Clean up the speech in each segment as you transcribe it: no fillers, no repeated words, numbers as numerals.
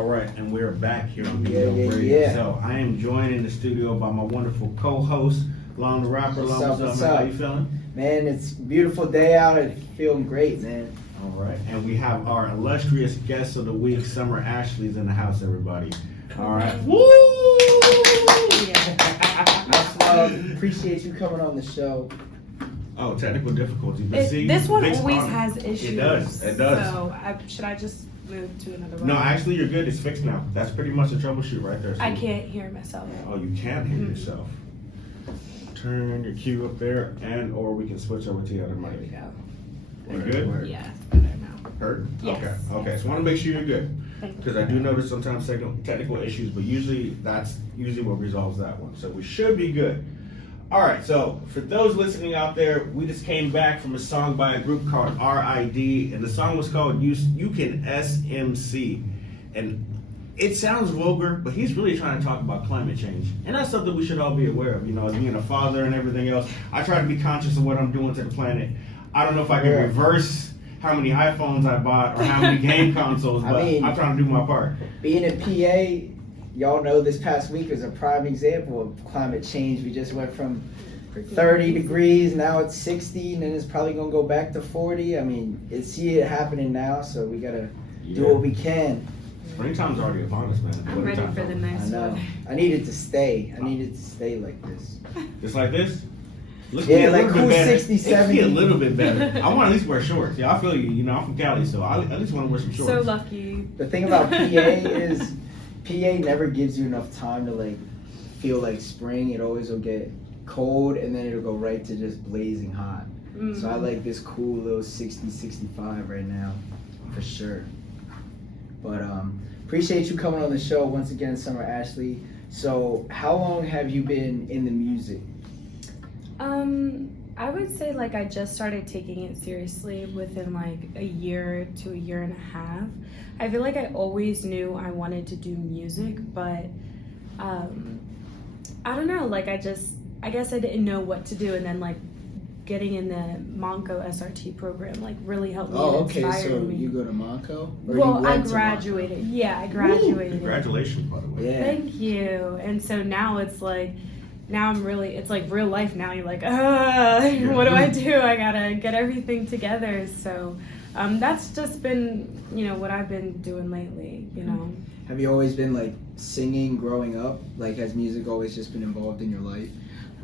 All right, and we're back here on Video Radio. Yeah. So I am joined in the studio by my wonderful co-host, Lamtherapper. What's How up? you feeling? Man, it's a beautiful day out. I'm feeling great, man. All right, and we have our illustrious guest of the week, Summer Ashley's in the house, everybody. All right. Woo! Much love. Appreciate you coming on the show. Oh, technical difficulties. But see, This one Vic's always on it. has issues. It does. It does. So should I just move to another one? No, actually, you're good. It's fixed now. That's pretty much a troubleshoot right there. So I can't hear myself. Oh, you can hear yourself. Turn your cue up there, and or we can switch over to the other There we mic. go. You good? Yeah, it's better now. Heard? Yes. Okay. So I want to make sure you're good, Thank you. because I do notice sometimes technical issues, but usually that's usually what resolves that one. So we should be good. All right. So for those listening out there, we just came back from a song by a group called RID, and the song was called "You Can SMC," and it sounds vulgar, but he's really trying to talk about climate change. And that's something we should all be aware of. You know, as being a father and everything else, I try to be conscious of what I'm doing to the planet. I don't know if I can reverse how many iPhones I bought or how many game consoles, but I'm trying to do my part. Being in PA, y'all know this past week is a prime example of climate change. We just went from 30 degrees, now it's 60, and then it's probably going to go back to 40. I mean, see it happening now, so we got to do what we can. Springtime's already upon us, man. I'm ready for the next I know. one. I needed to stay. I needed to stay like this. Just like this? Look Yeah, me a like little cool bit better. 60, It could be 70. a little bit better. I want to at least wear shorts. Yeah, I feel you. You know, I'm from Cali, so I at least want to wear some shorts. So lucky. The thing about PA is PA never gives you enough time to like feel like spring. It always will get cold and then it'll go right to just blazing hot. So I like this cool little 60, 65 right now, for sure. But appreciate you coming on the show once again, Summer Ashley. So how long have you been in the music? I would say like I just started taking it seriously within like a year to a year and a half. I feel like I always knew I wanted to do music, but I don't know, like I guess I didn't know what to do, and then like getting in the Monco SRT program like really helped me and inspired so me. you go to Monco? Or Well, you I went to graduated. Monco? Yeah, I graduated. Congratulations, by the way. Yeah. Thank you. And so now it's like, it's like real life now. You're like, what do I do? I gotta get everything together. So that's just been, what I've been doing lately, Have you always been like singing growing up? Like has music always just been involved in your life?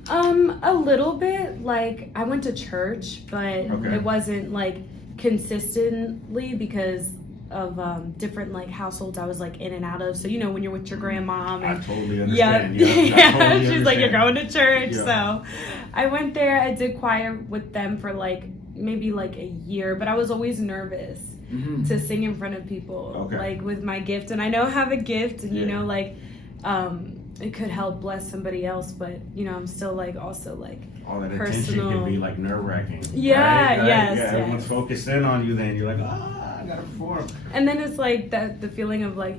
A little bit. Like I went to church, but it wasn't like consistently because of different like households I was like in and out of. So when you're with your grandma, I and totally understand. yeah, I totally she's like, you're understand. going to church. Yeah. So I went there. I did choir with them for like maybe like a year, but I was always nervous to sing in front of people, like with my gift. And I know I have a gift, and like it could help bless somebody else, but I'm still like also like all that personal. attention can be like nerve-wracking. Yeah, right? yes, Yeah, yes. everyone's focused in on you. Then you're like, I gotta perform. And then it's like the feeling of like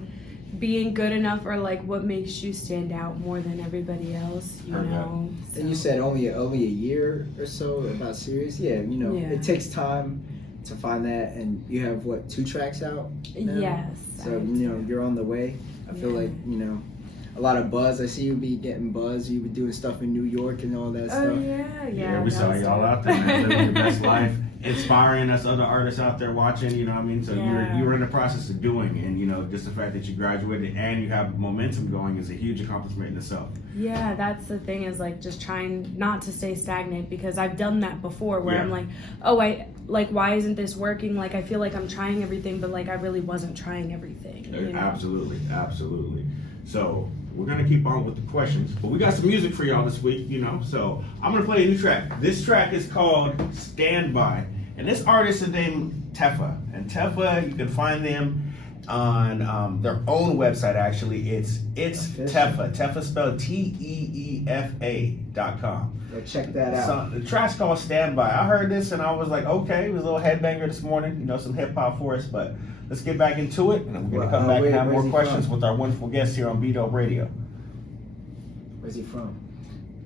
being good enough, or like what makes you stand out more than everybody else, know. So. And you said only a year or so about serious. Yeah, it takes time to find that, and you have what, 2 tracks out now? Yes. So you're on the way. I feel like a lot of buzz. I see you be getting buzz. You be doing stuff in New York and all that stuff. Oh yeah. We saw y'all out there, man, living your best life, inspiring us other artists out there watching. You know what I mean? So you were in the process of doing, and just the fact that you graduated and you have momentum going is a huge accomplishment in itself. Yeah, that's the thing, is like just trying not to stay stagnant, because I've done that before where I'm like, why isn't this working? Like I feel like I'm trying everything, but like I really wasn't trying everything. Absolutely. So we're gonna keep on with the questions, but we got some music for y'all this week, So I'm gonna play a new track. This track is called "Stand By," and this artist is named Tefa. And Tefa, you can find them on their own website. Actually, it's Tefa. Tefa spelled TEEFA.com. Go check that out. So the track's called "Stand By." I heard this and I was like, okay, it was a little headbanger this morning. Some hip hop for us, but. Let's get back into it, and we're going to come back and have more questions with our wonderful guests here on Beat-Up Radio. Where's he from?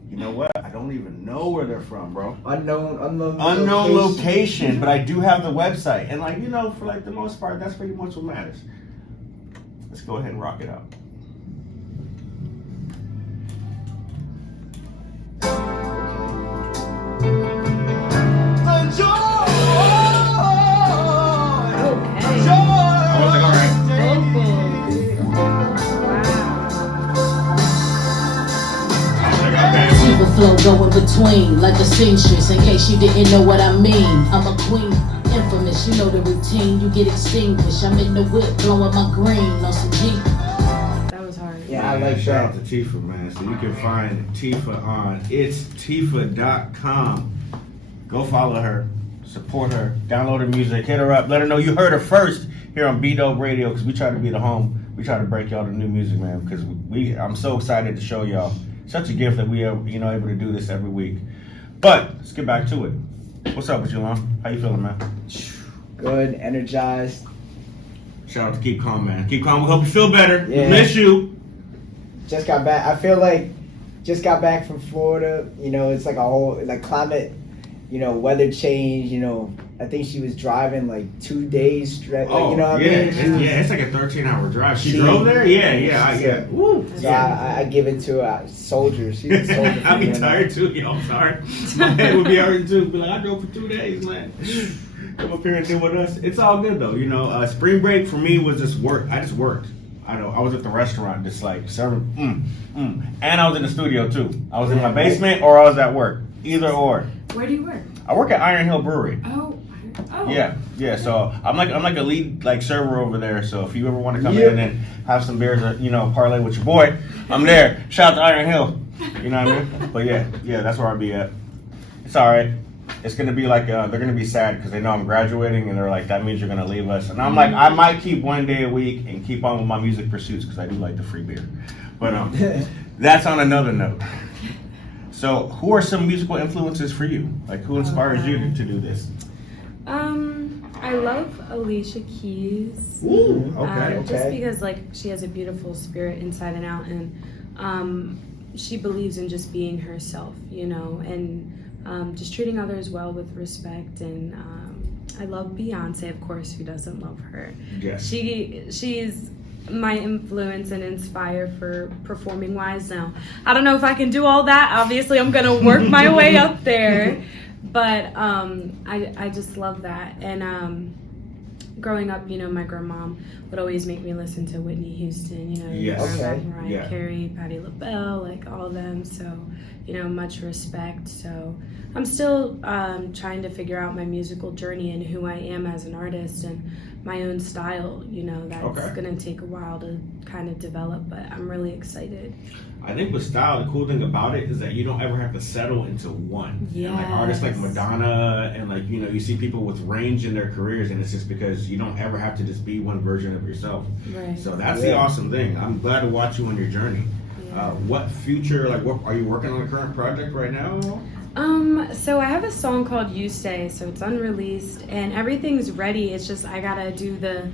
You know what? I don't even know where they're from, bro. Unknown location, but I do have the website. And, for the most part, that's pretty much what matters. Let's go ahead and rock it out. Flow going between like a seamstress. In case you didn't know what I mean, I'm a queen, infamous. You know the routine. You get extinguished. I'm in the whip, blowing my green on some G. That was hard. Yeah, I like Shout out that. to Tifa, man. So you can find Tifa on itstifa.com. Go follow her, support her, download her music, hit her up, let her know you heard her first here on B-Dope Radio, because we try to be the home. We try to break y'all the new music, man, because I'm so excited to show y'all. Such a gift that we are, able to do this every week. But let's get back to it. What's up with you, Lon? How you feeling, man? Good, energized. Shout out to Keep Calm, man. Keep Calm. We hope you feel better. Yeah. We miss you. Just got back. I feel like just got back from Florida. It's like a whole climate, weather change. I think she was driving like 2 days straight. Oh, what yeah. I mean? It's like a 13-hour drive. She drove there? Yeah. Woo. So I give it to her. Soldier. She's a soldier. I'd be tired too, I'm sorry. My head would be hurting too. Be like, I drove for 2 days, man. Come up here and deal with us. It's all good though, spring break for me was just work. I just worked. I was at the restaurant just like serving, and I was in the studio too. I was in my basement or I was at work. Either or. Where do you work? I work at Iron Hill Brewery. Oh. Yeah. So I'm like a lead server over there. So if you ever want to come in and have some beers or parlay with your boy, I'm there. Shout out to Iron Hill. You know what I mean? But yeah, that's where I'll be at. It's all right. It's gonna be like they're gonna be sad because they know I'm graduating and they're like, that means you're gonna leave us. And I'm like, I might keep 1 day a week and keep on with my music pursuits because I do like the free beer. But that's on another note. So who are some musical influences for you? Like who inspires you to do this? I love Alicia Keys. Ooh, okay. Just because she has a beautiful spirit inside and out, and she believes in just being herself, and just treating others well with respect. And I love Beyonce, of course. Who doesn't love her? Yes. She's my influence and inspire for performing wise. Now, I don't know if I can do all that. Obviously, I'm gonna work my way up there. But I just love that. And growing up, my grandmom would always make me listen to Whitney Houston, Mariah Carey, Patti LaBelle, all of them. So, much respect. So I'm still trying to figure out my musical journey and who I am as an artist and my own style. That's going to take a while to kind of develop, but I'm really excited. I think with style, the cool thing about it is that you don't ever have to settle into one. Yes. And artists like Madonna and you see people with range in their careers, and it's just because you don't ever have to just be one version of yourself. Right. So that's the awesome thing. I'm glad to watch you on your journey. Yeah. What future, what are you working on a current project right now? So I have a song called You Stay, so it's unreleased and everything's ready. It's just I gotta do the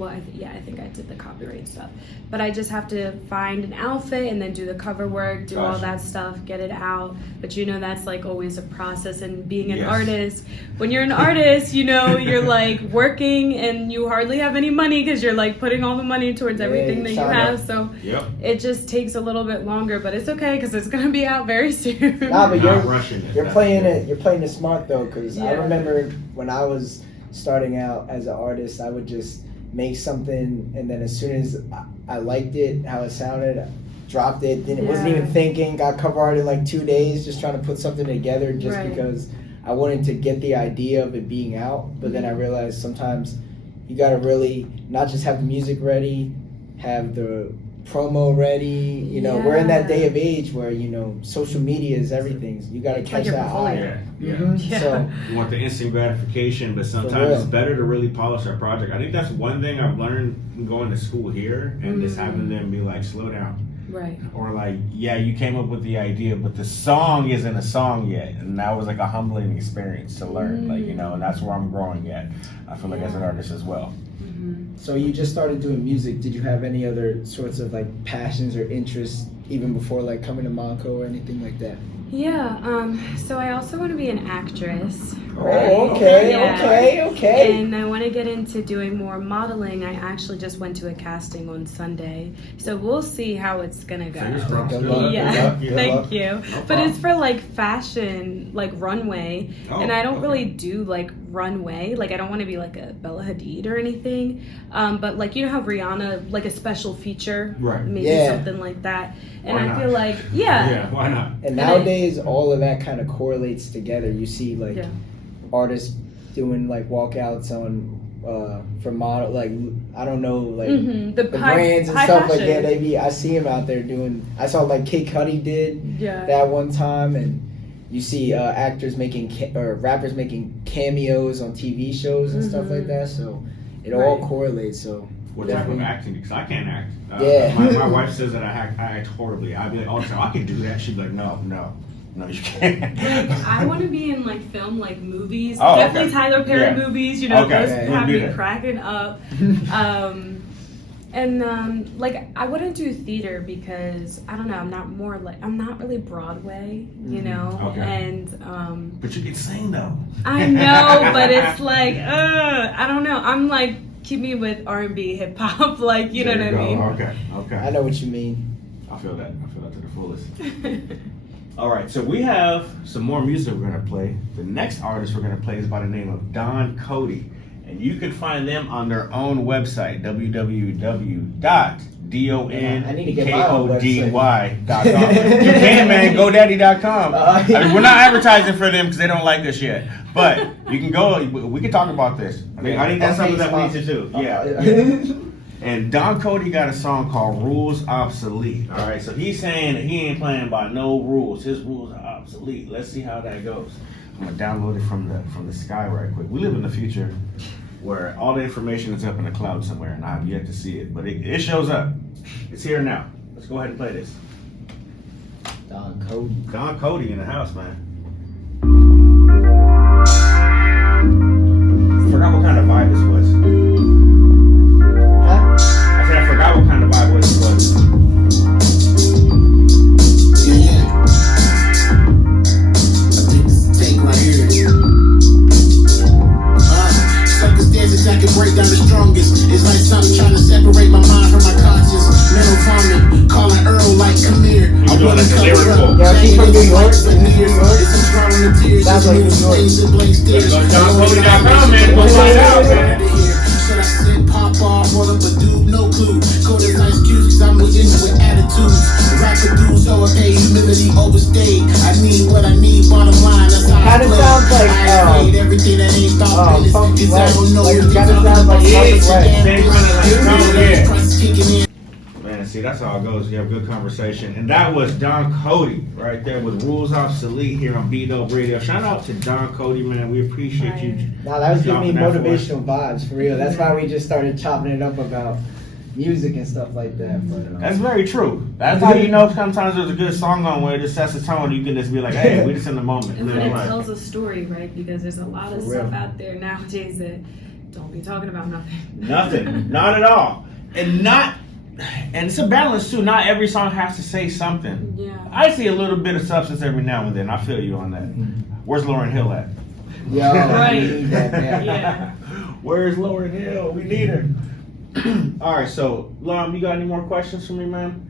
I think I did the copyright stuff, but I just have to find an outfit and then do the cover work, do all that stuff, get it out. But that's always a process. And being an artist, when you're an artist, you're working and you hardly have any money because you're putting all the money towards everything that you have. So it just takes a little bit longer, but it's okay because it's gonna be out very soon. Nah, but you're playing it smart though, because I remember when I was starting out as an artist, I would just make something, and then as soon as I liked it, how it sounded, dropped it. Then it wasn't even thinking. Got cover art in 2 days, just trying to put something together, just because I wanted to get the idea of it being out. But then I realized sometimes you gotta really not just have the music ready, have the promo ready. We're in that day of age where social media is everything. You gotta catch that eye. So you want the instant gratification, but sometimes it's better to really polish our project. I think that's one thing I've learned going to school here, and just having them be slow down. Right. Or you came up with the idea, but the song isn't a song yet. And that was a humbling experience to learn, and that's where I'm growing at. I feel like as an artist as well. So you just started doing music. Did you have any other sorts of passions or interests even before coming to Monaco or anything like that? Yeah, so I also want to be an actress. Oh, okay, Yeah. okay. And I want to get into doing more modeling. I actually just went to a casting on Sunday, so we'll see how it's gonna go. Fingers crossed. Good Good luck. luck. Yeah, Good luck. thank luck. you. No But problem. it's for like fashion, like runway, Oh, and I don't okay. really do like runway. Like I don't want to be like a Bella Hadid or anything. But like you know how Rihanna like a special feature, Right. maybe Yeah. something like that. And Why I not? feel like yeah, Yeah, why not? And nowadays, all of that kind of correlates together. You see, like, Yeah. artists doing, like, walkouts on, for model, like, I don't know, like, the the high, brands and high stuff fashion. like that. I see them out there doing, I saw, like, Kid Cudi did Yeah. that one time, and you see actors making, or rappers making cameos on TV shows and stuff like that, so it all Right. correlates, so. What type of definitely. acting? Because I can't act. Yeah. My wife says that I act horribly. I'd be like, oh, I can do that. She'd be like, no, you can't. Like, I want to be in like film, like movies. Oh, Definitely okay. Tyler Perry Yeah. movies. You know, Okay. those Yeah, you have do me that. cracking up. Like I wouldn't do theater because I don't know. I'm not really Broadway. You know, Okay. and But you can sing though. I know, but it's like I don't know. I'm like keep me with R&B, hip hop. Like you know There what I you mean. go. Okay. I know what you mean. I feel that to the fullest. All right, so we have some more music we're gonna play. The next artist we're gonna play is by the name of Don Cody, and you can find them on their own website, I need to get my own www.donkoddy.com. You can, man, GoDaddy.com. I mean, we're not advertising for them because they don't like us yet, but you can go. We can talk about this. I think that's something that we need to do. Yeah. And Don Cody got a song called Rules Obsolete. All right, so he's saying that he ain't playing by no rules. His rules are obsolete. Let's see how that goes. I'm gonna download it from the sky right quick. We live in the future where all the information is up in the cloud somewhere, and I've yet to see it, but it shows up. It's here now. Let's go ahead and play this. Don Cody. Don Cody in the house, man. Forgot what kind of vibe this was. Huh? I said I forgot what kind of vibe this was. Yeah. I think this is take right here. Circumstances that can break down the strongest. It's like something trying to separate my mind from my conscience. Mental vomit, calling Earl like, come here. I doing wanna like a cover lyrical. up. Yeah, he's from New York. It's He's from New York. It's a drum in the tears. Sounds like New York. Let's go to DonCody.com, man. Go find out, man. Should I sit pop off on him, but dude, no clue. Go to nice cues, cause I'm with attitude. Rapper dudes, so I pay humility overstayed. I need what I need, bottom line, that's how I Kinda play. sounds like, I ain't everything that ain't thought business. Funky Cause I West. don't know Like, if it it's kinda all sounds like about Funky this. West. Same kind of like, yeah. Price kicking in. Man, see, that's how it goes. You have good conversation. And that was Don Cody right there with Rules Obsolete here on B-Dope Radio. Shout out to Don Cody, man. We appreciate you. Now that was giving me dropping that for us. motivational vibes, for real. That's why we just started chopping it up about music and stuff like that. But, That's very true. That's how you know sometimes there's a good song on where it just sets a tone. You can just be like, hey, we just in the moment. And Living then it life. tells a story, right? Because there's a lot of For stuff real. out there nowadays that don't be talking about nothing. Nothing. Not at all. And it's a balance too. Not every song has to say something. Yeah. I see a little bit of substance every now and then. I feel you on that. Where's Lauryn Hill at? Yo, Right. we need that, man. Yeah. Where's Lauryn Hill? We need her. All right, so Lam, you got any more questions for me, man?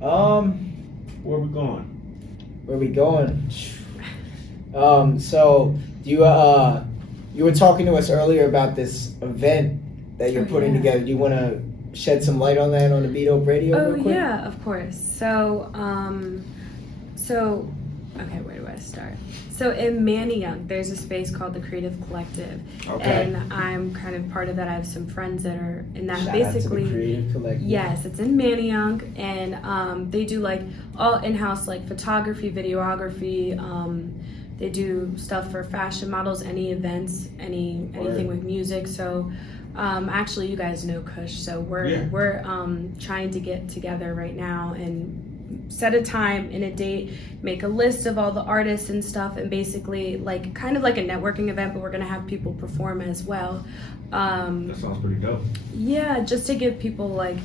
Where we going? Where we going? So you were talking to us earlier about this event that you're Oh, putting yeah. together. Do you want to shed some light on that on the B-Dope Radio Oh real quick? yeah, of course. So okay, where do I start? So in Manayunk, there's a space called the Creative Collective, Okay. and I'm kind of part of that. I have some friends that are in that. Shout Basically, out to the Creative Collective. yes, it's in Manayunk, and they do like all in-house like photography, videography. They do stuff for fashion models, any events, anything with music. So. Actually, you guys know Kush, so we're trying to get together right now and set a time and a date, make a list of all the artists and stuff, and basically like kind of like a networking event, but we're gonna have people perform as well. That sounds pretty dope. Yeah, just to give people like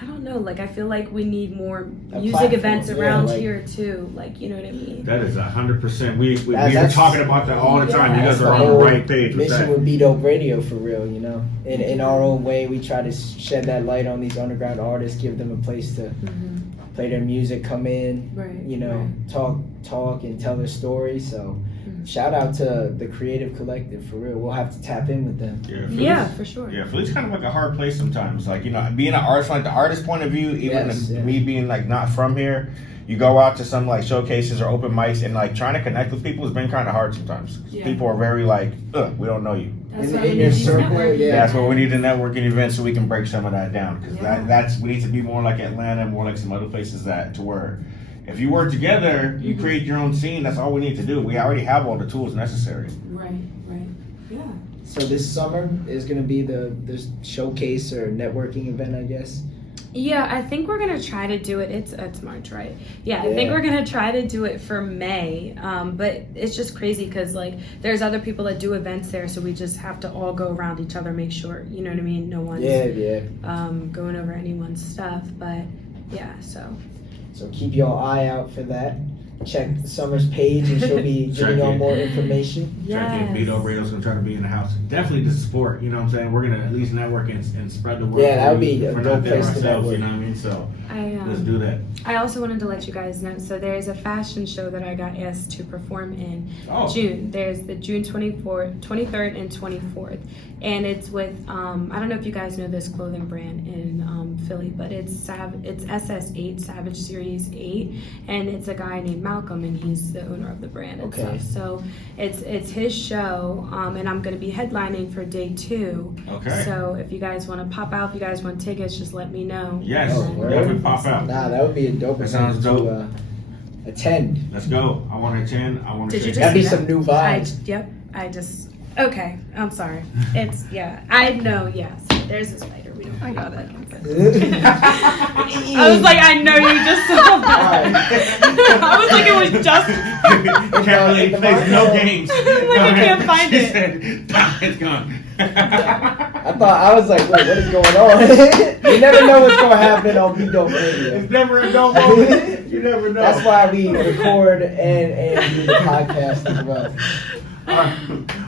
I don't know. Like, I feel like we need more A music platform, events yeah, around like- here too. Like, you know what I mean? That is 100%. We were That's- talking about that all the time. You That's guys are on the whole right page with mission that. with Beat Dope Radio for real, you know. In our own way, we try to shed that light on these underground artists, give them a place to play their music, come in, Right. you know, right. talk and tell their story. So Mhm. shout out to the Creative Collective for real. We'll have to tap in with them. Yeah, for sure. Yeah, Philly's kind of like a hard place sometimes. Like, you know, being an artist, like the artist point of view, even Yes, yeah. me being like not from here, you go out to some like showcases or open mics and like trying to connect with people has been kind of hard sometimes. Yeah. People are very like, we don't know you. That's In- why in we your need these circle, networking yeah. That's what we need, a networking event so we can break some of that down. Because Yeah. that's we need to be more like Atlanta, more like some other places that to where if you work together, you create your own scene. That's all we need to do. We already have all the tools necessary. Right, right. Yeah. So this summer is gonna be the showcase or networking event, I guess. Yeah, I think we're gonna try to do it. It's March, right? Yeah, I think Yeah. we're gonna try to do it for May. But it's just crazy because like there's other people that do events there, so we just have to all go around each other, make sure you know what I mean. No one's Yeah. going over anyone's stuff. But yeah, so So keep your eye out for that. Check the Summer's page and she'll be Check giving y'all it. more information. Check in. Beat Up Radio's gonna try to be in the house. Definitely to support. You know what I'm saying? We're gonna at least network and spread the word. Yeah, that would be If a we're dope not there place to ourselves, network. you know what I mean? So let's I do that. I also wanted to let you guys know. So there's a fashion show that I got asked to perform in Oh. June. There's the June 23rd and 24th, and it's with I don't know if you guys know this clothing brand in Philly, but it's SS8 Savage Series 8, and it's a guy named Malcolm, and he's the owner of the brand and Okay. stuff. So it's his show, and I'm going to be headlining for day 2. Okay. So if you guys want to pop out, if you guys want tickets, just let me know. Yes, Oh, we'll word. definitely pop out. Nah, that would be a dope That event sounds dope. to attend. Let's go. I want to attend. I want to. Did you That'd be see that? some new vibes. Okay, I'm sorry. It's, yeah, I know, yes. There's a spider. We don't got it. I was like, I know you just saw that. I was like, it was just. Can't relate. the Plays no market- games. Like, I can't find She it. said, it's gone. I was like, wait, what is going on? You never know what's gonna happen on Beat Dope Radio. It's never a no moment. You never know. That's why we record and do the podcast as well.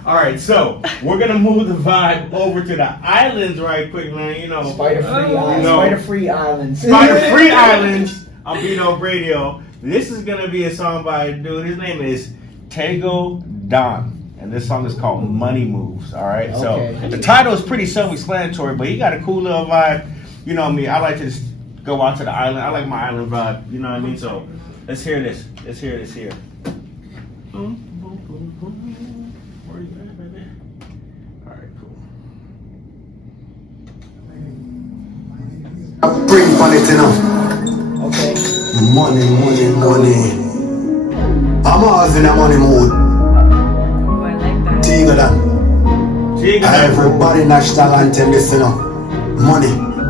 All right, so we're gonna move the vibe over to the islands right quick, man. You know, Spider-free Oh. islands. No. Spider-free islands. Spider-free Islands on Beat Up Radio. This is gonna be a song by a dude. His name is Tego Don. And this song is called Money Moves, all right? Okay. So the title is pretty self-explanatory, but he got a cool little vibe. You know me, I like to just go out to the island. I like my island vibe, you know what I mean? So let's hear this. Let's hear this here. Where you at, baby? All right, cool. Bring on it, you know. Okay. Money. I'm always in a money mood. Oh, I like that. Tiga that. Everybody national anthem, this, you know. Money.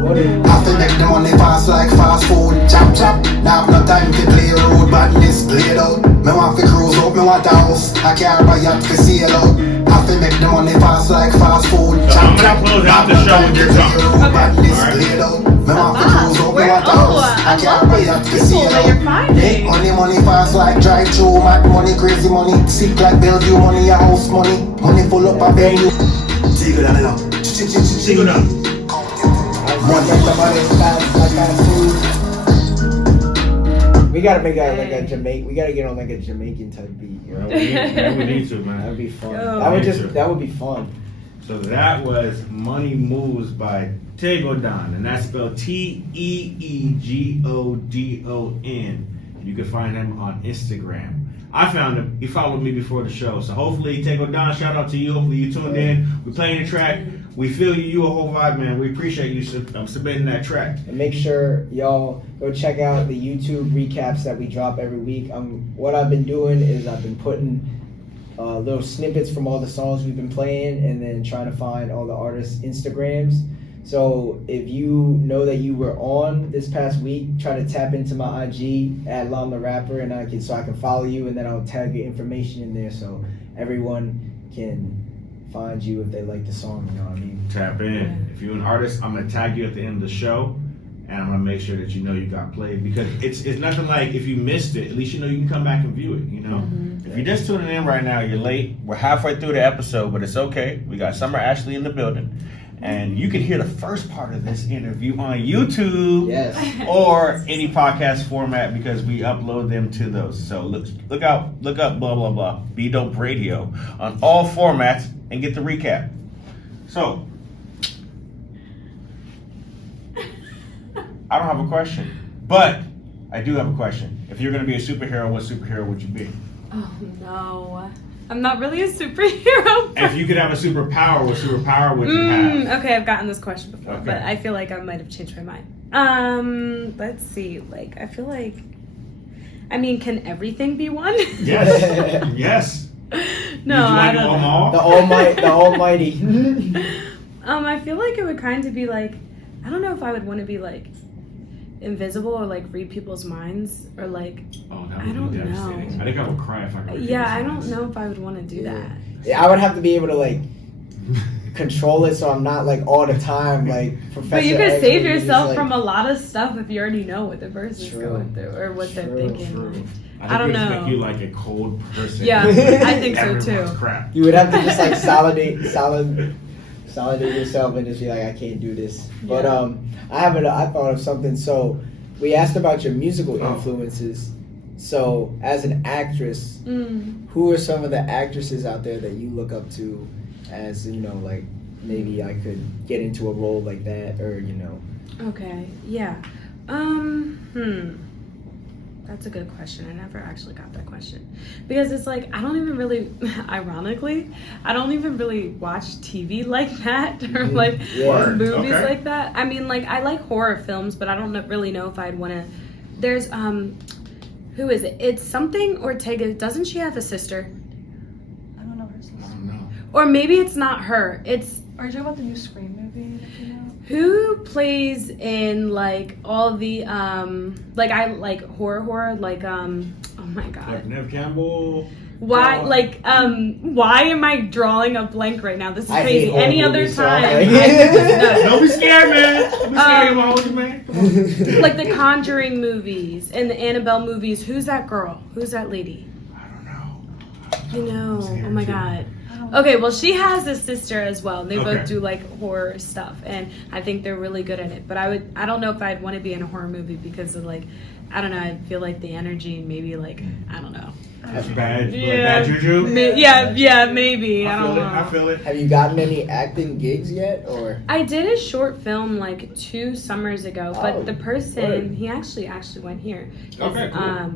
Have to make the money fast like fast food. Chop. Now have no time to play road badness, play it out. Me want to cruise out, me want a house. I can't buy yacht to sail out. Have to make the money fast like fast food. So I'm gonna close out the show with your song. Alright. Me want to cruise out, me want a house. I can't buy yacht to people sail that you're out. Make finding. money fast like drive through. Mad money, crazy money. Sick like Bellevue money, a house money. Money pull up a venue. Tiga that, you know. Tiga that. We gotta make like a Jamaican. We gotta get on like a Jamaican type beat. You know? We need to, man. That'd be fun. Yo. That would be fun. So that was Money Moves by Tego Don, and that's spelled Teegodon. You can find him on Instagram. I found him. He followed me before the show. So hopefully, Tego Don, shout out to you. Hopefully you tuned in. We're playing the track. We feel you. You a whole vibe, man. We appreciate you submitting that track. And make sure y'all go check out the YouTube recaps that we drop every week. What I've been doing is I've been putting little snippets from all the songs we've been playing and then trying to find all the artists' Instagrams. So if you know that you were on this past week, try to tap into my IG at Lamtherapper and I can follow you and then I'll tag your information in there so everyone can find you if they like the song, you know what I mean? Tap in. If you're an artist, I'm gonna tag you at the end of the show, and I'm gonna make sure that you know you got played, because it's nothing like if you missed it, at least you know you can come back and view it. You know, if you're just tuning in right now, you're late. We're halfway through the episode, but it's okay. We got Summer Ashley in the building, and you can hear the first part of this interview on YouTube, or any podcast format, because we upload them to those. So look up blah blah blah Be Dope Radio on all formats and get the recap. So. I don't have a question, but I do have a question. If you're going to be a superhero, what superhero would you be? Oh, no. I'm not really a superhero. And if you could have a superpower, what superpower would you have? Okay, I've gotten this question before, Okay. but I feel like I might have changed my mind. Let's see. I feel like, can everything be one? Yes. Yes. No, I don't know. The Almighty. I feel like it would kind of be I don't know if I would want to be invisible or read people's minds or Oh, that I would don't be devastating. know. I think I would cry if I could. Yeah, I don't know if I would want to do that. Yeah, I would have to be able to control it so I'm not all the time Professor But you could X, save where you're yourself just, from a lot of stuff if you already know what the person's True. going through or what they're thinking. True. I don't know. Make you a cold person. Yeah, I think so Everyone's too. crap. You would have to just solidate yourself and just be I can't do this. But I thought of something. So we asked about your musical influences. So as an actress, who are some of the actresses out there that you look up to as maybe I could get into a role like that, or Okay, yeah. That's a good question. I never actually got that question. Because it's I don't even really, ironically, I don't even really watch TV like that or movies like that. I like horror films, but I don't really know if I'd want to. There's, who is it? It's something Ortega. Doesn't she have a sister? I don't know her sister. I don't know. Or maybe it's not her. It's. Are you talking about the new Scream movie that came out? Who plays in all the I like horror oh my god. Nev Campbell. Why why am I drawing a blank right now? This is I crazy. hate horror Any other movies, so time. Don't be scared, man. Don't be scared, I'm holding you, man. Come on. The Conjuring movies and the Annabelle movies. Who's that girl? Who's that lady? I don't know. You know. scared Oh my too. god. Okay, well, she has a sister as well. They Okay. both do horror stuff, and I think they're really good at it. But I don't know if I'd want to be in a horror movie because of I don't know. I feel the energy, maybe I don't know. That's bad. Yeah. Bad juju. Yeah, maybe. I I don't feel know. it. I feel it. Have you gotten any acting gigs yet, or? I did a short film 2 summers ago, but Oh, the person good. he actually went here. Okay, cool.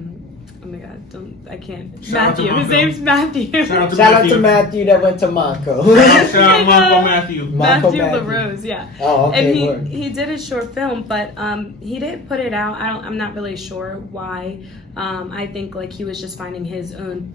Oh my god, I can't. Shout out to Matthew. His Marco. name's Matthew. Shout out to Shout out Matthew. to Matthew that went to Monaco. Shout out Marco Matthew. Matthew Matthew. LaRose, yeah. Oh, okay. And he did a short film, but he didn't put it out. I'm not really sure why. I think he was just finding his own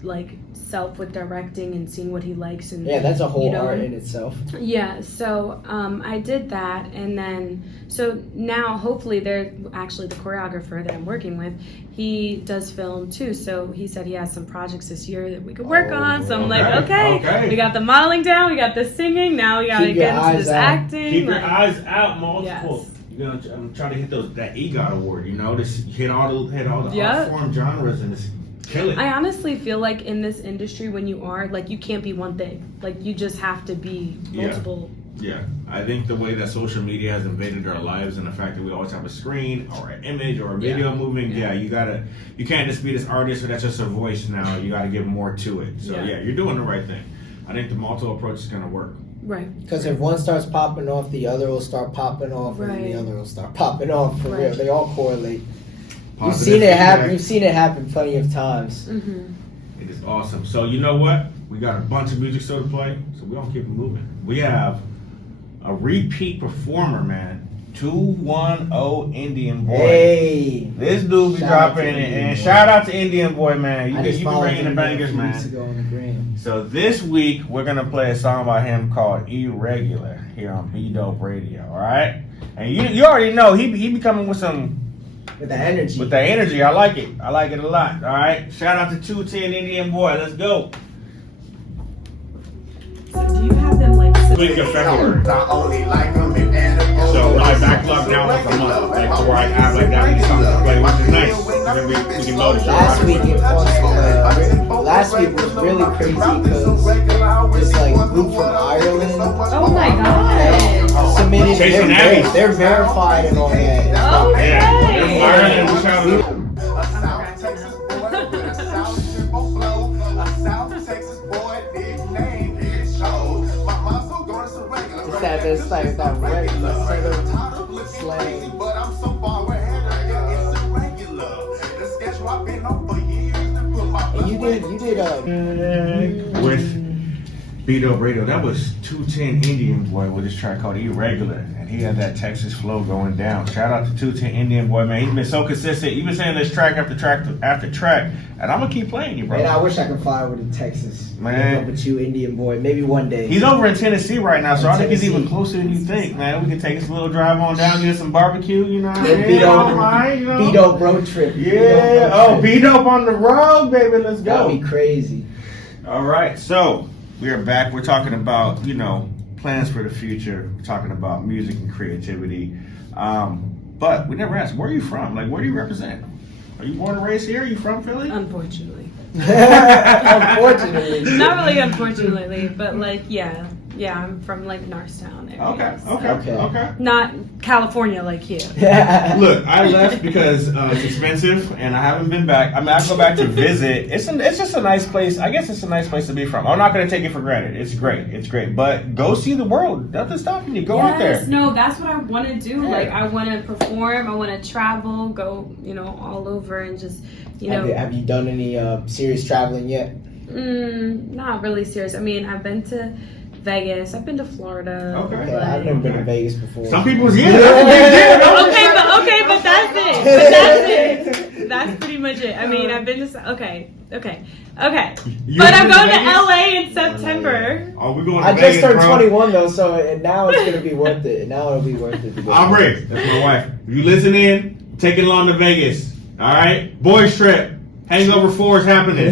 self with directing and seeing what he likes and Yeah, that's a whole you know, art in itself. Yeah, so I did that, and then so now hopefully they're actually the choreographer that I'm working with. He does film too, so he said he has some projects this year that we could work on. So I'm okay, we got the modeling down, we got the singing, now we gotta Keep your get into eyes this out. acting. Keep your eyes out, multiple. Yes. You're gonna I'm trying to hit that EGOT award. Just hit all the Yep. art form genres and just kill it. I honestly feel in this industry, when you are you can't be one thing. You just have to be multiple. Yeah, I think the way that social media has invaded our lives and the fact that we always have a screen or an image or a video moving, you can't just be this artist or that's just a voice now. You gotta give more to it. So Yeah. you're doing the right thing. I think the multiple approach is gonna work. Right. Because if one starts popping off, the other will start popping off, and then Right. the other will start popping off. For Right. real, they all correlate. Positive You've seen it happen. feedback. You've seen it happen plenty of times. Mm-hmm. It is awesome. So you know what? We got a bunch of music still to play, so we're gonna keep it moving. We have a repeat performer, man. 210 Indian Boy. Hey, This dude be Shout out dropping to it, Indian and Boy. shout out to Indian Boy, man. You I be just followed bringing the him bangers, a few weeks man. ago on the gram. So this week we're gonna play a song by him called "Irregular" here on Be Dope Radio. All right, and you already know he be coming with some. With the energy. With the energy, I like it. I like it a lot. All right. Shout out to 210 Indian Boy. Let's go. So do you have them Week of February. I only like them in animals. So my backlog now like a month, like to where I have like that many songs to play, which is nice. Then we can notice. Last week it was last week was really crazy because this like group from Ireland Oh my god. submitted. Chasing Abby. They're verified and all that. Okay. Yeah, Ireland, we found it. It's that this like that regular slang. And you did With Beto Radio, that was 210 Indian Boy with his track called Irregular, and he had that Texas flow going down. Shout out to 210 Indian Boy, man. He's been so consistent. You've been saying this track after track after track, and I'm gonna keep playing you, bro. Man, I wish I could fly over to Texas. Man. Up with you, Indian boy. Maybe one day. He's over in Tennessee right now, so I think he's even Tennessee. closer than you think, man. We can take us a little drive on down, get some barbecue, you know. Yeah, Alright, you know. B-Dope road trip. Yeah. Oh, B-Dope on the road, baby. Let's go. That'd be crazy. All right, so we are back. We're talking about, plans for the future. We're talking about music and creativity. But we never asked, where are you from? Like, where do you represent? Are you born and raised here? Are you from Philly? Unfortunately. Unfortunately. Not really unfortunately, but like, yeah, I'm from like Norristown area. Okay. Not California like you. Look, I left because it's expensive, and I haven't been back. I mean, I go back to visit. It's just a nice place. I guess it's a nice place to be from. I'm not going to take it for granted. It's great. But go see the world. Nothing's stopping you. Go out there. No, that's what I want to do. Yeah. Like, I want to perform. I want to travel, go, all over and just, Have you done any serious traveling yet? Not really serious. I mean, I've been to Vegas. I've been to Florida. Okay. Yeah, I've never been to Vegas before. Some people's that's a big deal. But that's it. That's pretty much it. I mean, I've been to okay. You But I'm been going to Vegas? LA in September. Oh, we're going to I Vegas, just turned bro. 21 though, so and now it's gonna be worth it. Now it'll be worth it to go. Aubrey, that's my wife. If you listen in, take it along to Vegas. All right? Boys trip. Hangover 4 is happening.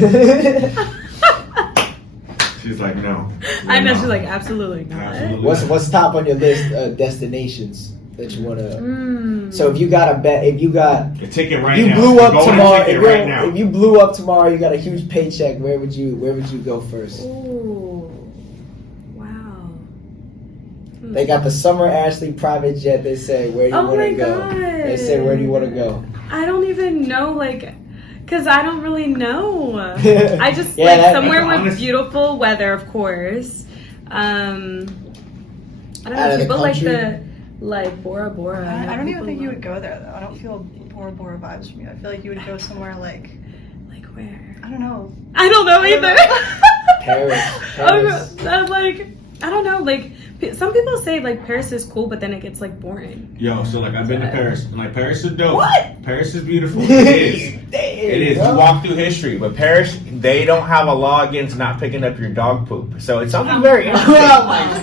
She's like, no. I know No. she's like, absolutely not. Absolutely. What's top on your list destinations that you wanna? So if you got a bet, if you got The ticket right you now. blew up Go on tomorrow, the ticket right now. if you blew up tomorrow, you got a huge paycheck. Where would you go first? Ooh. Wow. They got the Summer Ashley private jet. They say, where do you Oh want my to go? God. They say, where do you want to go? I don't even know, because I don't really know. I just, Yeah, somewhere that's with honest. beautiful weather, of course. I don't Out know, of the people country? like Bora Bora. I don't even People think you love- would go there though. I don't feel Bora Bora vibes from you. I feel like you would go somewhere like where? I don't know. I don't know either. Paris. I don't know, some people say Paris is cool, but then it gets boring. Yo, so I've been to Paris, and Paris is dope. What? Paris is beautiful. It is. It is. You walk through history, but Paris, they don't have a law against not picking up your dog poop. So it's something very interesting.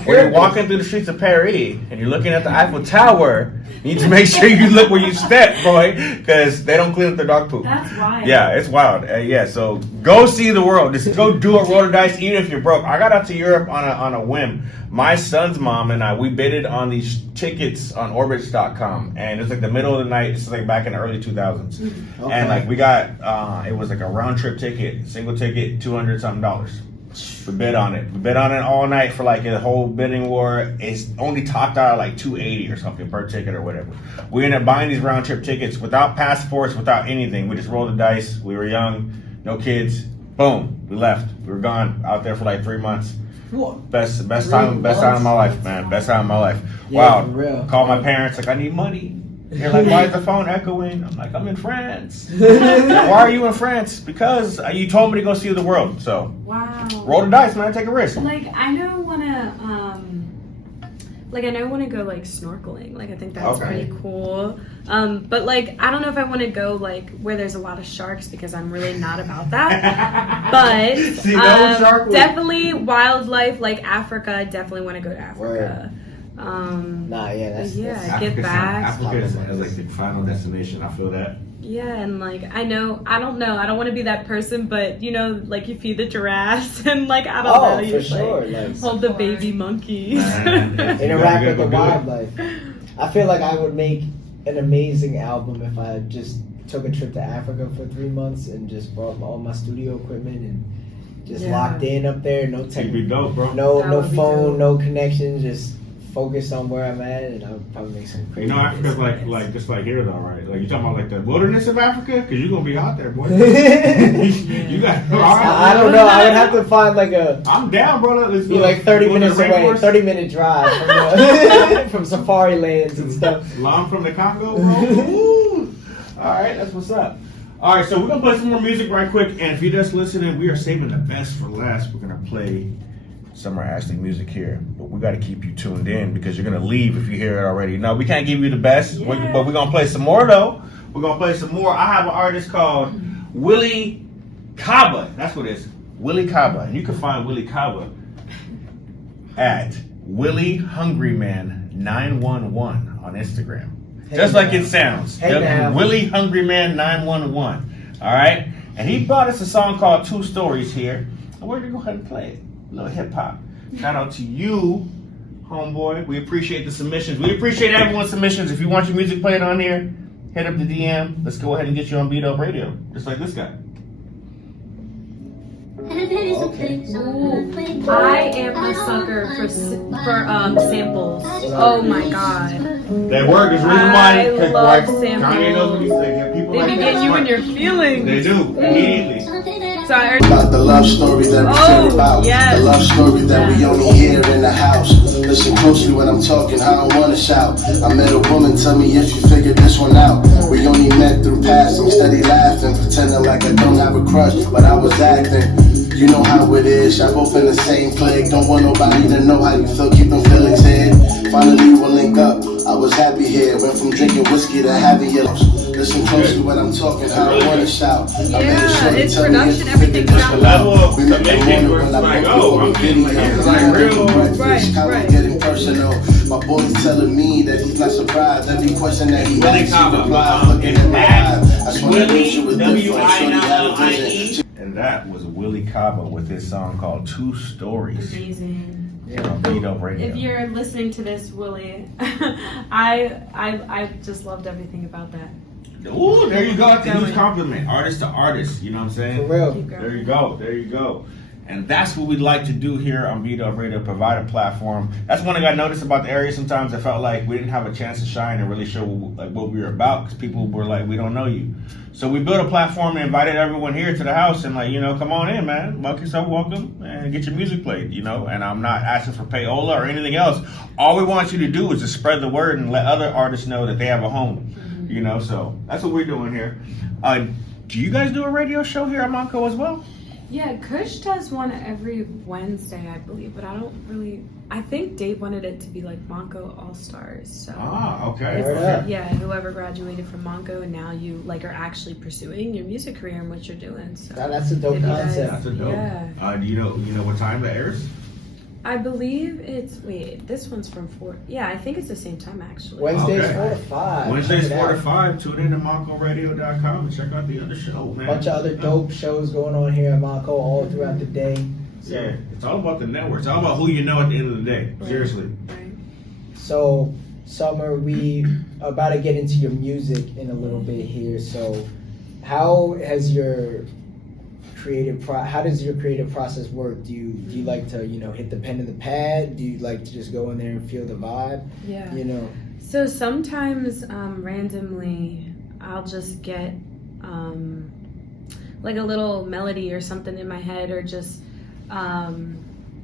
When you're walking through the streets of Paris and you're looking at the Eiffel Tower, you need to make sure you look where you step, boy, because they don't clean up their dog poop. That's wild. Yeah, it's wild. So go see the world. Just go do a roll of dice, even if you're broke. I got out to Europe on a whim. My son's mom and I, we bidded on these tickets on Orbitz.com, and it's the middle of the night. This is back in the early 2000s, and we got it was a round trip ticket, single ticket, $200 something. We bid on it. We bid on it all night for a whole bidding war. It's only topped out at $280 or something per ticket or whatever. We ended up buying these round trip tickets without passports, without anything. We just rolled the dice. We were young, no kids. Boom, we left. We were gone out there for 3 months. Best time of my life, man. Best time of my life. Yeah, Wow. for real. Called my parents I need money. They're like, why is the phone echoing? I'm like, I'm in France. Why are you in France? Because you told me to go see the world. So Wow. roll the dice, man. Take a risk. I know I want to go snorkeling. I think that's Okay. pretty cool. But I don't know if I want to go where there's a lot of sharks because I'm really not about that. But See, that was Shark Week. definitely wildlife Africa. I definitely want to go to Africa. That's Get back. Africa is the final destination. I feel that. Yeah, and I don't know. I don't want to be that person, but you feed the giraffes and I don't know. Oh, You for sure. hold the baby monkeys. Man, Interact with the wildlife. I feel like I would make an amazing album if I just took a trip to Africa for 3 months and just brought all my studio equipment and just locked in up there. No tech, It'd be dope, bro. no phone, no connection. Just focus on where I'm at, and I would probably make some crazy. You know, Africa's like just like here, though, right? Like you talking about like the wilderness of Africa, because you're gonna be out there, boy. You got. I don't know. I would have to find like a. I'm down, brother. Let's Be like 30 minutes away, 30-minute drive from, from safari lands and stuff. Long from the Congo, bro. Woo. All right, that's what's up. All right, so we're gonna play some more music right quick, and if you're just listening, we are saving the best for last. We're gonna play Summer Ashley music here, but we got to keep you tuned in because you're gonna leave if you hear it already. No, we can't give you the best, but we're gonna play some more though. We're gonna play some more. I have an artist called Willie Kaba. That's what it is, Willie Kaba, and you can find Willie Kaba at Willie Hungryman 911 on Instagram. Just like it sounds. Willie Hungryman 911. All right, and he brought us a song called Two Stories here, and we're gonna go ahead and play it. A little hip hop. Shout out to you, homeboy. We appreciate the submissions. We appreciate everyone's submissions. If you want your music played on here, hit up the DM. Let's go ahead and get you on Beat Up Radio, just like this guy. I am a sucker for samples. Oh my god. That work is reason why I love Kanye knows what he's saying. People They like be that. getting you in your feelings. They do immediately. So I already About the love story that we care about. yes. The love story that we only hear in the house. Listen closely when I'm talking, I don't wanna shout. I met a woman, tell me if you figured this one out. We only met through passing, steady laughing, pretending like I don't have a crush, but I was acting. You know how it is, y'all both in the same plague. Don't want nobody to know how you feel, keep them feelings hid. Finally we'll link up, I was happy here. Went from drinking whiskey to having yellows. Listen closely when I'm talking, I don't wanna shout. it's production, everything sounds level of commitment where it's like, oh, I'm getting like real. Right. Getting personal. My boy's telling me that he's not surprised. Every question that he Willie asks, Kaba, he replies, looking at my eyes. I swear that shit was different. Shorty had a vision. And that was Willie Kaba with his song called Two Stories. amazing. On Beat Up Radio. If you're listening to this, Willie, I just loved everything about that. Ooh, there you go. That's a huge compliment. Artist to artist, you know what I'm saying? For real. There you go. And that's what we'd like to do here on Beat Up Radio, provide a platform. That's one thing I noticed about the area sometimes. I felt like we didn't have a chance to shine and really show what we were about because people were like, we don't know you. So we built a platform and invited everyone here to the house and come on in, man. Make yourself welcome and get your music played, And I'm not asking for payola or anything else. All we want you to do is just spread the word and let other artists know that they have a home, So that's what we're doing here. Do you guys do a radio show here at Monco as well? Yeah, Kush does one every Wednesday, I believe, but I think Dave wanted it to be like Monco All Stars. So Okay. whoever graduated from Monco and now you are actually pursuing your music career and what you're doing. So That's a dope concept. That's a dope. Yeah. Do you know what time that airs? I believe this one's from 4. Yeah, I think it's the same time actually. Wednesdays Okay. 4 to 5. Wednesdays 4 to 5. Tune in to MoncoRadio.com and check out the other show, man. Bunch of other dope shows going on here at Monco all throughout the day. So. Yeah, it's all about the network. It's all about who you know at the end of the day. Right. Seriously. Right. So, Summer, we about to get into your music in a little bit here. So, how has your how does your creative process work? Do you like to hit the pen and the pad? Do you like to just go in there and feel the vibe? Yeah. So sometimes randomly I'll just get like a little melody or something in my head, or just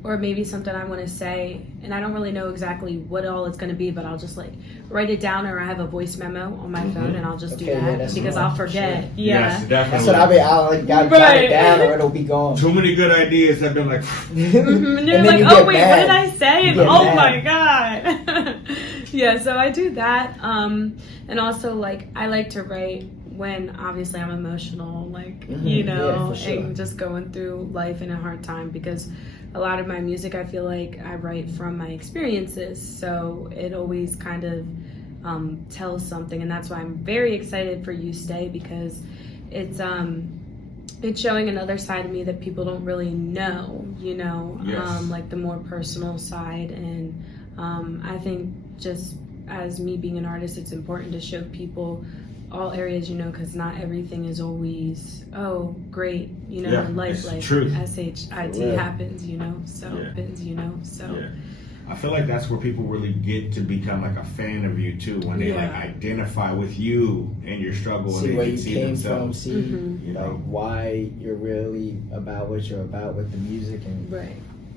or maybe something I want to say and I don't really know exactly what all it's going to be, but I'll just write it down, or I have a voice memo on my phone and I'll just do that because I'll forget. Sure. Yeah. Yes, definitely. That's what I'll jot it down or it'll be gone. Too many good ideas have been like. And you're And like, then you oh get wait, mad. what did I say? You And get oh mad. my god. Yeah, so I do that. And also I like to write when obviously I'm emotional, Yeah, for sure. and just going through life in a hard time, because a lot of my music I feel like I write from my experiences, so it always kind of tells something, and that's why I'm very excited for You Stay, because it's showing another side of me that people don't really know, Yes. the more personal side, and I think just as me being an artist, it's important to show people all areas, you know, because not everything is always great, you know, in life, like truth. SHIT happens, you know, so I feel like that's where people really get to become like a fan of you too, when they like identify with you and your struggle, see and where they you can see came themselves. from, see you know, like why you're really about what you're about with the music, and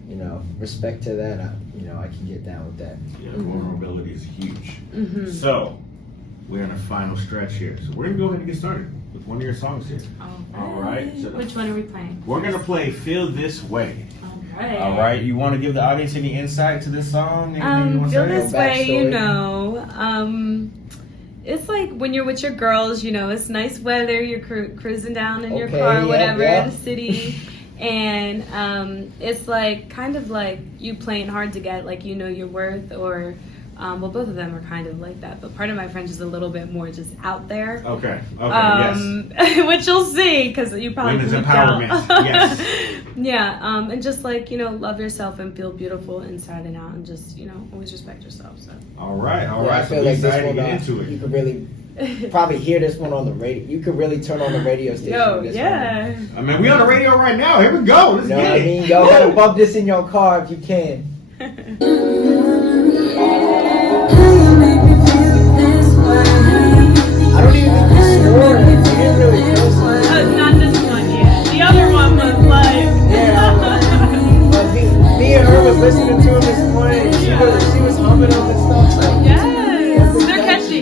you know, respect to that. I can get down with that. Yeah, vulnerability is huge. So we're in the final stretch here, so we're gonna go ahead and get started with one of your songs here. All right. So which one are we playing? We're gonna play "Feel This Way." Right. All right. You want to give the audience any insight to this song? Anything you want to Feel say? This Way, you know, it's like when you're with your girls, you know, it's nice weather, you're cruising down in your car, whatever, in the city, and it's like kind of like you playing hard to get, like, you know, your worth, or well, both of them are kind of like that, but part of my French is a little bit more just out there. Okay. Yes. Which you'll see, because you probably Women's bleeped empowerment. out. Yes. Yeah, and just like, you know, love yourself and feel beautiful inside and out, and just, you know, always respect yourself. So. All right. I feel like this one, get into it. you could really probably hear this one on the radio. You could really turn on the radio station. With this one. I mean, we on the radio right now. Here we go. Let's get it. I mean, y'all gotta bump this in your car if you can. I don't even think you swore it. You didn't really feel something. Not this one yet. The other one was like. But me and her was listening to him this morning. And she was humming up and stuff. Like, Yes, they're catchy.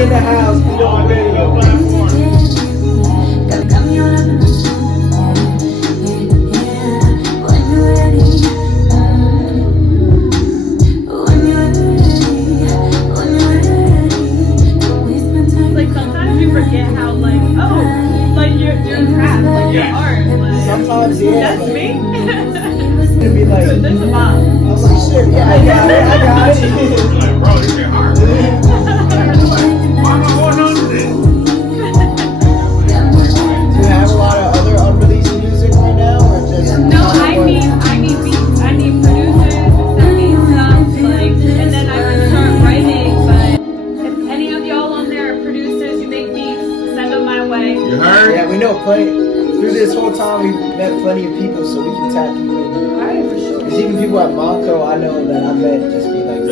in the house, we don't radio. Like sometimes you forget how like your craft, like your art. Like, Sometimes, yeah. that's me. It'd be like, That's a bomb. I was like, shit, yeah, I got it. Like, bro, this shit hard. Why am I going on to this? Do you have a lot of other unreleased music right now, or just? No, I need beats. I need producers to send me stuff, like, and then I can start writing. But if any of y'all on there are producers, you make beats, send them my way. You heard? Yeah, we know plenty. Through this whole time, we've met plenty of people, so we can tap you in. Alright, for sure. There's even people at Monco I know that I met just be like, If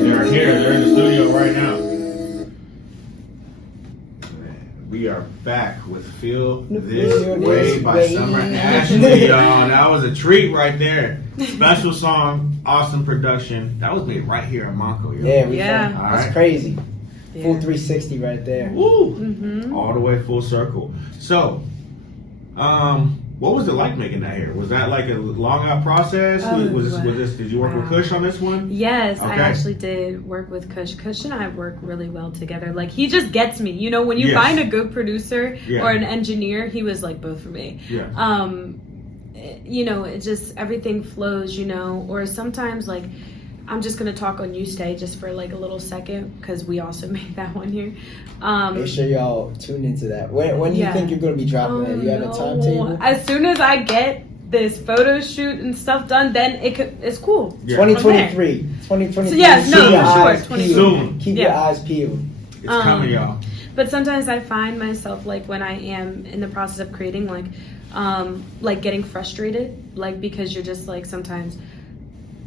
they're here, they're in the studio right now. We are back with Feel This Way by Summer Ashley, y'all. That was a treat right there. Special song, awesome production. That was made right here at Monco, y'all. yeah, we Yeah. That's Alright. crazy. Yeah. Full 360 right there. Woo! Mm-hmm. All the way full circle. So, what was it like making that here? Was that like a long out process? Did you work with Kush on this one? Yes, I Okay. actually did work with Kush. Kush and I work really well together. Like, he just gets me. You know, when you Yes. find a good producer Yeah. or an engineer, he was like both for me. Yeah. You know, it just, everything flows, you know, or sometimes like, I'm just going to talk on You Stay just for like a little second, because we also made that one here. Make sure y'all tune into that. When do you think you're going to be dropping that? Do you have a timetable? As soon as I get this photo shoot and stuff done, then it's cool. Yeah. 2023. 2023. So, yeah, no, Keep your for sure, eyes 2023. peeled. Soon. Keep your Yeah. eyes peeled. It's coming, y'all. But sometimes I find myself, like, when I am in the process of creating, like getting frustrated, like, because you're just like, sometimes,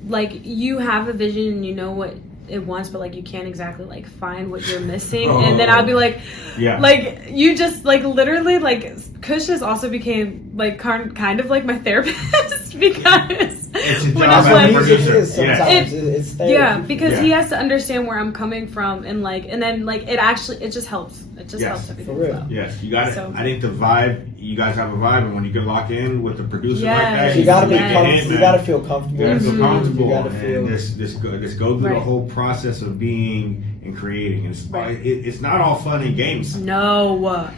like, you have a vision and you know what it wants, but like you can't exactly like find what you're missing. And then I'll be like, Yeah. like, you just like literally, like, Kush has also became like kind of like my therapist, because It's a when job I'm as a like, Music producer. is sometimes. It- It's therapy. yeah, because Yeah. he has to understand where I'm coming from, and then like it just helps. It just Yes. helps everything For real. flow. Yes, you got it. So- I think the vibe, you guys have a vibe, and when you can lock in with a producer like Yes. that, You gotta be can make it hit, comfortable. You man. gotta feel comfortable. You gotta feel comfortable, You gotta feel. and just go through the Right. whole process of being and creating. It's Right. it's not all fun and games. No.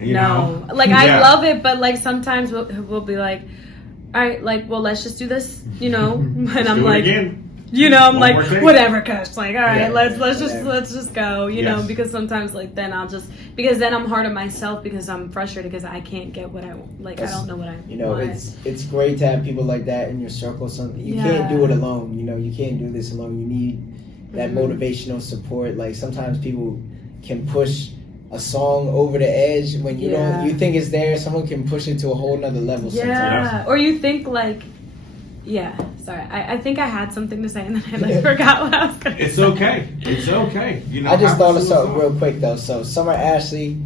You no. know? Like, I Yeah. love it, but, like, sometimes we'll be like, all right, like, well, let's just do this, you know? And Let's I'm do it like, again. you know, I'm One like, more take. whatever, Kush. Like, all right, Yeah. let's just go, you know? Yes. Because sometimes, like, then because then I'm hard on myself because I'm frustrated because I can't get what I want. Like, I don't know what I You know, want. it's great to have people like that in your circle. You Yeah. can't do it alone. You know, you can't do this alone. You need that Mhm. motivational support. Like sometimes people can push a song over the edge when you Yeah. don't. You think it's there. Someone can push it to a whole nother level. Yeah, or you think like, yeah. Sorry, I think I had something to say and then I like forgot what I was gonna. It's say. okay. It's okay. You know, I just thought of happens to us something all. real quick though. So Summer Ashley,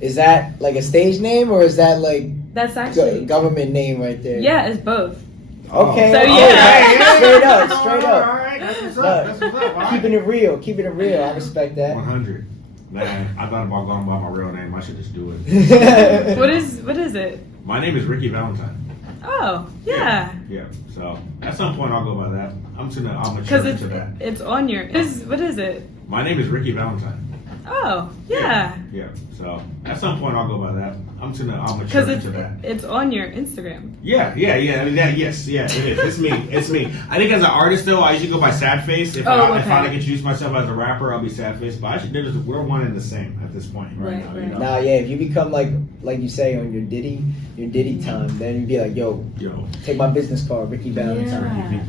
is that like a stage name or is that like That's actually government name right there? yeah, it's both. Okay. So, okay, yeah. Straight up. Straight All up. right, that's what's up. Look, That's what's up. All right. Keeping it real. Keeping it real. I respect that. 100. Man, I thought about going by my real name. I should just do it. What is it? My name is Ricky Valentine. Oh yeah, Yeah. So at some point I'll go by that. I'm mature because into that. it's on your. What is it? My name is Ricky Valentine. Oh yeah, Yeah. So at some point I'll go by that. I'll mature because into that. it's on your Instagram. Yeah. I mean, yes. Yeah. It is. It's me. I think as an artist though, I usually go by Sadface. If I okay. like introduce myself as a rapper, I'll be Sadface. But we're one and the same at this point right now. You Right. know? Nah, yeah. If you become like you say on your Diddy time, then you'd be like, yo, Yo. take my business card, Ricky Valentine.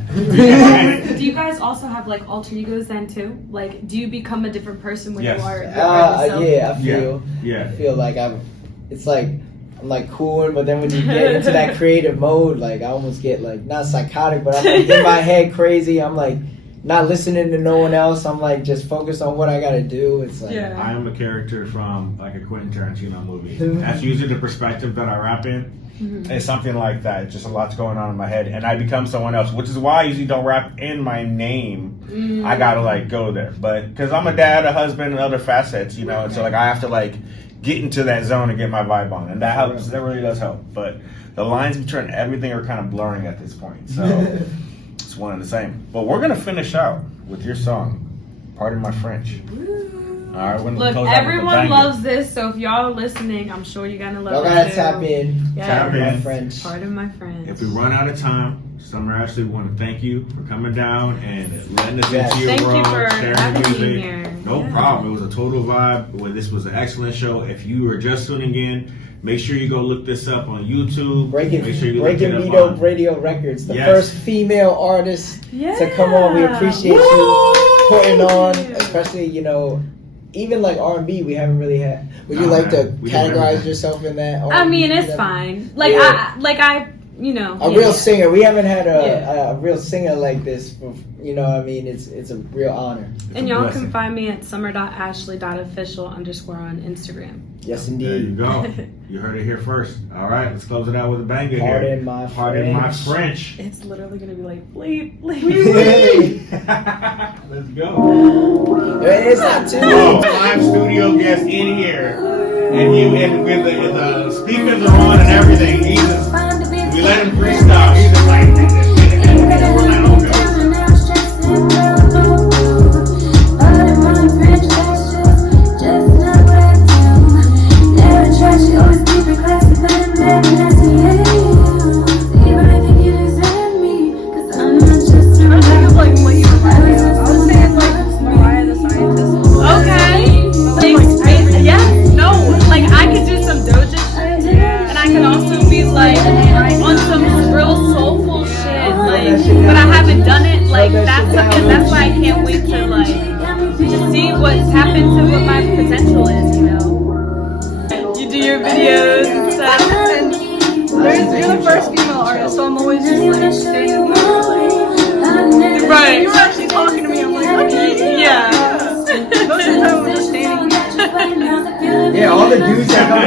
Do you guys also have like alter egos then too? Like, do you become a different person when Yes. you are? your artist self? Yeah, I feel. Yeah. I feel like it's like I'm like cool, but then when you get into that creative mode, like I almost get like not psychotic, but I'm like in my head crazy. I'm like not listening to no one else. I'm like just focused on what I gotta do. It's like Yeah. I am a character from like a Quentin Tarantino movie. That's usually the perspective that I rap in. Mhm. It's something like that. It's just a lot's going on in my head, and I become someone else, which is why I usually don't rap in my name. Mm. I gotta like go there, but because I'm a dad, a husband, and other facets, you know, and so like I have to like get into that zone and get my vibe on, and that helps. That really does help. But the lines between everything are kind of blurring at this point, so it's one and the same. But we're gonna finish out with your song, "Pardon My French." All right, we're gonna Look, close out with a everyone banger. loves this, so if y'all are listening, I'm sure you're gonna love y'all it gotta too. tap in. Yeah. Tap in. My French. Pardon my friends. If we run out of time, Summer Ashley, we want to thank you for coming down and letting us Yes. into your Thank you world, for sharing having the me music. here. No Yeah. problem. It was a total vibe. Well, this was an excellent show. If you are just tuning in, make sure you go look this up on YouTube. Breaking Make sure you look it up Vito on. Radio Records, the Yes. first female artist Yeah. to come on. We appreciate you Woo! putting on, especially even like R&B. We haven't really had. Would you Nah, like to man. We do categorize everything. yourself in that? I mean, it's R&B? fine. Like Yeah. I A real yeah. singer. We haven't had Yeah. a real singer like this. You know, what I mean, it's a real honor. It's And a y'all blessing. can find me at summer.ashley.official_ on Instagram. Yes, There you indeed. go. You heard it here first. All right, let's close it out with a banger here. Pardon my Pardon my French. French. It's literally gonna be like bleep bleep. Let's go. It's not too. Oh, live studio guest in here, and with the speakers are on and everything. We let him freestyle. He's just like, take this shit and we're like, okay. She always keep it classy, but I'm baby, that's me. Even if you deserve me, 'cause I'm not just a I think of like what you were writing. I was saying like Mariah the Scientist. Okay. Like, yeah. No. Like I could do some Doja shit, and I could also be like on some real soulful shit. Like, but I haven't done it. Like that's why I can't wait to like to see what's happened to what my potential is. You know. You do your videos and stuff. You're the first female artist, so I'm always just like standing here. Right. You were actually talking to me. I'm like, okay, Yeah. Most of the time I'm just standing here. Yeah, all the dudes that come here